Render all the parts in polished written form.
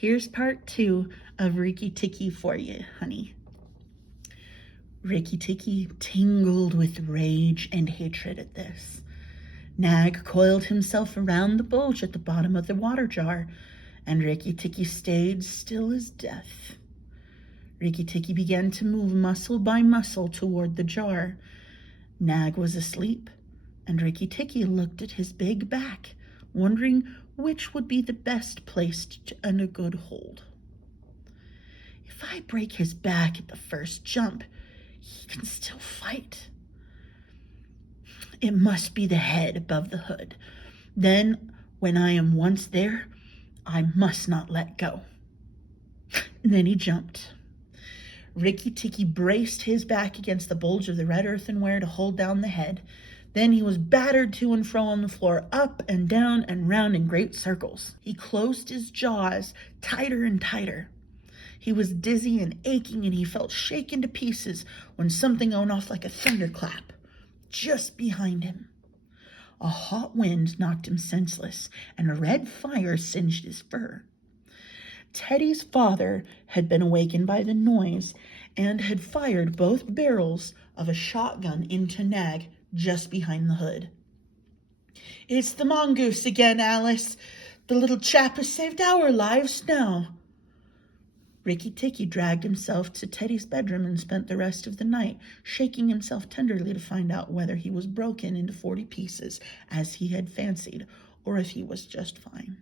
Here's part 2 of Rikki Tikki for you, honey. Rikki Tikki tingled with rage and hatred at this. Nag coiled himself around the bulge at the bottom of the water jar, and Rikki Tikki stayed still as death. Rikki Tikki began to move muscle by muscle toward the jar. Nag was asleep, and Rikki Tikki looked at his big back, wondering which would be the best place and a good hold. If I break his back at the first jump, he can still fight. It must be the head above the hood. Then, when I am once there, I must not let go. And then he jumped. Rikki Tikki braced his back against the bulge of the red earthenware to hold down the head. Then he was battered to and fro on the floor, up and down and round in great circles. He closed his jaws tighter and tighter. He was dizzy and aching, and he felt shaken to pieces when something went off like a thunderclap just behind him. A hot wind knocked him senseless, and a red fire singed his fur. Teddy's father had been awakened by the noise and had fired both barrels of a shotgun into Nag just behind the hood. "It's the mongoose again, Alice. The little chap has saved our lives now." Rikki Tikki dragged himself to Teddy's bedroom and spent the rest of the night shaking himself tenderly to find out whether he was broken into 40 pieces, as he had fancied, or if he was just fine.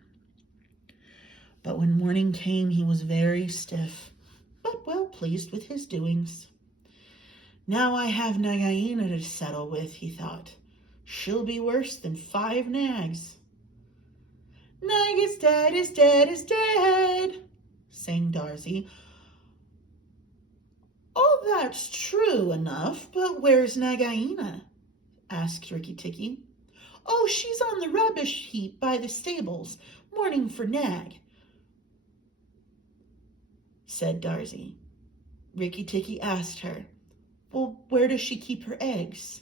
But when morning came, he was very stiff, but well pleased with his doings. "Now I have Nagaina to settle with," he thought. "She'll be worse than 5 nags." "Nag is dead, is dead, is dead," sang Darzee. "All that's true enough, but where's Nagaina?" asked Rikki Tikki. "Oh, she's on the rubbish heap by the stables, mourning for Nag," said Darzee. Rikki Tikki asked her, "Well, where does she keep her eggs?"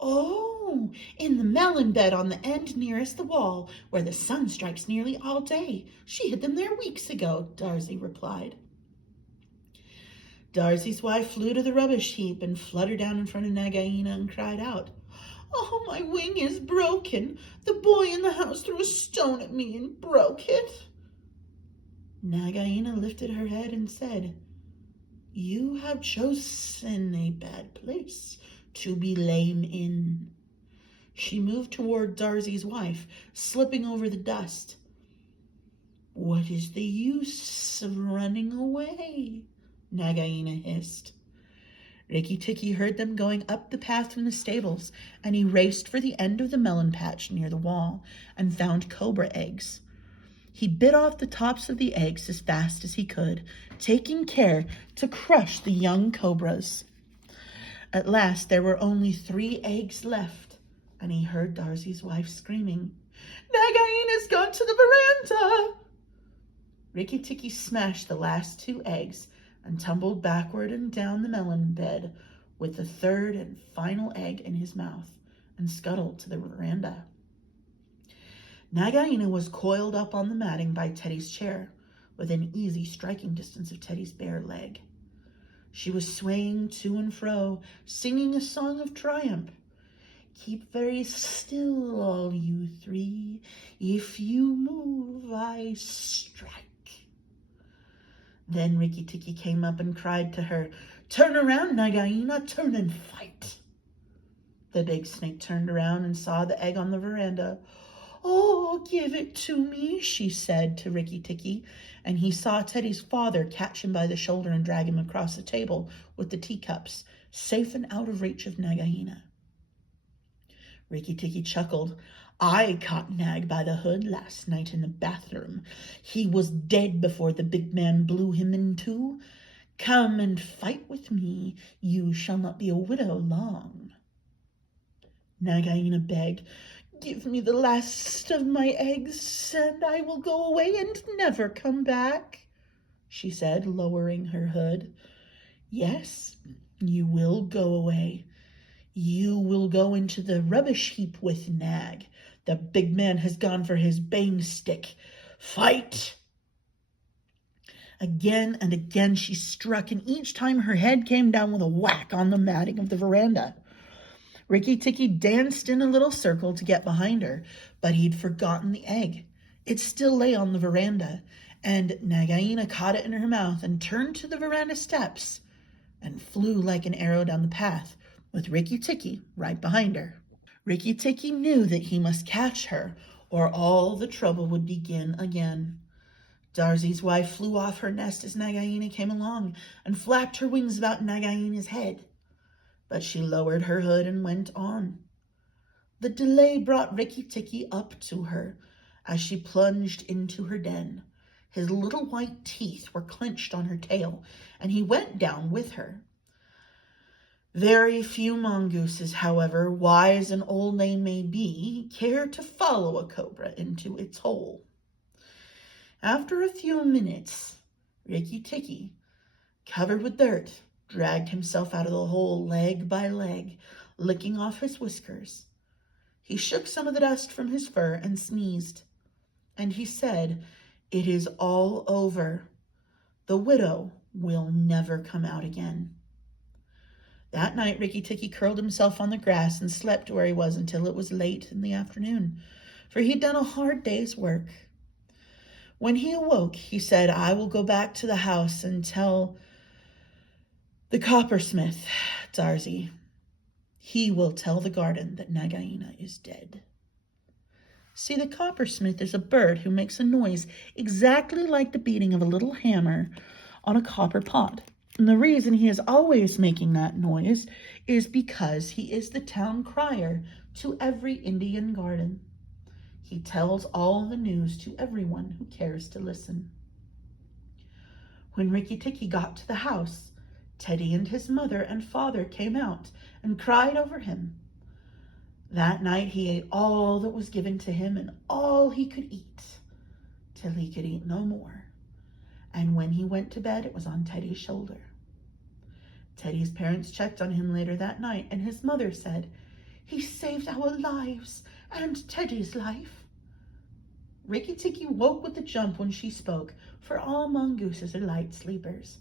"Oh, in the melon bed on the end nearest the wall, where the sun strikes nearly all day. She hid them there weeks ago," Darzee replied. Darzee's wife flew to the rubbish heap and fluttered down in front of Nagaina and cried out, "Oh, my wing is broken. The boy in the house threw a stone at me and broke it." Nagaina lifted her head and said, "You have chosen a bad place to be lame in." She moved toward Darzee's wife, slipping over the dust. "What is the use of running away?" Nagaina hissed. Rikki Tikki heard them going up the path from the stables, and he raced for the end of the melon patch near the wall and found cobra eggs. He bit off the tops of the eggs as fast as he could, taking care to crush the young cobras. At last there were only 3 eggs left, and he heard Darzee's wife screaming, "Nagaina's gone to the veranda!" Rikki Tikki smashed the last 2 eggs and tumbled backward and down the melon bed with the 3rd and final egg in his mouth and scuttled to the veranda. Nagaina was coiled up on the matting by Teddy's chair, within easy striking distance of Teddy's bare leg. She was swaying to and fro, singing a song of triumph. "Keep very still, all you 3. If you move, I strike." Then Rikki Tikki came up and cried to her, "Turn around, Nagaina, turn and fight." The big snake turned around and saw the egg on the veranda. "Oh, give it to me," she said to Rikki Tikki, and he saw Teddy's father catch him by the shoulder and drag him across the table with the teacups, safe and out of reach of Nagaina. Rikki Tikki chuckled. "I caught Nag by the hood last night in the bathroom. He was dead before the big man blew him in two. Come and fight with me. You shall not be a widow long." Nagaina begged, "Give me the last of my eggs, and I will go away and never come back," she said, lowering her hood. "Yes, you will go away. You will go into the rubbish heap with Nag. The big man has gone for his bane stick. Fight!" Again and again she struck, and each time her head came down with a whack on the matting of the veranda. Rikki Tikki danced in a little circle to get behind her, but he'd forgotten the egg. It still lay on the veranda, and Nagaina caught it in her mouth and turned to the veranda steps and flew like an arrow down the path, with Rikki Tikki right behind her. Rikki Tikki knew that he must catch her, or all the trouble would begin again. Darzee's wife flew off her nest as Nagaina came along and flapped her wings about Nagaina's head. But she lowered her hood and went on. The delay brought Rikki Tikki up to her as she plunged into her den. His little white teeth were clenched on her tail, and he went down with her. Very few mongooses, however, wise and old they may be, care to follow a cobra into its hole. After a few minutes, Rikki Tikki, covered with dirt, dragged himself out of the hole leg by leg, licking off his whiskers. He shook some of the dust from his fur and sneezed, and he said, "It is all over. The widow will never come out again." That night, Rikki Tikki curled himself on the grass and slept where he was until it was late in the afternoon, for he'd done a hard day's work. When he awoke, he said, "I will go back to the house and tell the coppersmith, Darzee. He will tell the garden that Nagaina is dead." See, the coppersmith is a bird who makes a noise exactly like the beating of a little hammer on a copper pot. And the reason he is always making that noise is because he is the town crier to every Indian garden. He tells all the news to everyone who cares to listen. When Rikki Tikki got to the house, Teddy and his mother and father came out and cried over him. That night he ate all that was given to him and all he could eat, till he could eat no more. And when he went to bed, it was on Teddy's shoulder. Teddy's parents checked on him later that night, and his mother said, "He saved our lives and Teddy's life." Rikki Tikki woke with a jump when she spoke, for all mongooses are light sleepers.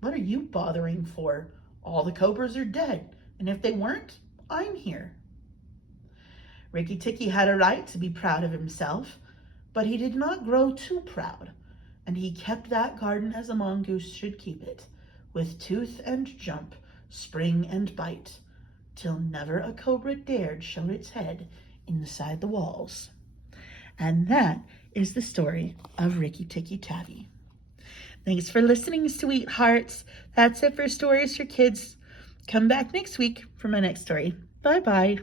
"What are you bothering for? All the cobras are dead, and if they weren't, I'm here." Rikki Tikki had a right to be proud of himself, but he did not grow too proud, and he kept that garden as a mongoose should keep it, with tooth and jump, spring and bite, till never a cobra dared show its head inside the walls. And that is the story of Rikki Tikki-Tavi. Thanks for listening, sweethearts. That's it for Stories for Kids. Come back next week for my next story. Bye-bye.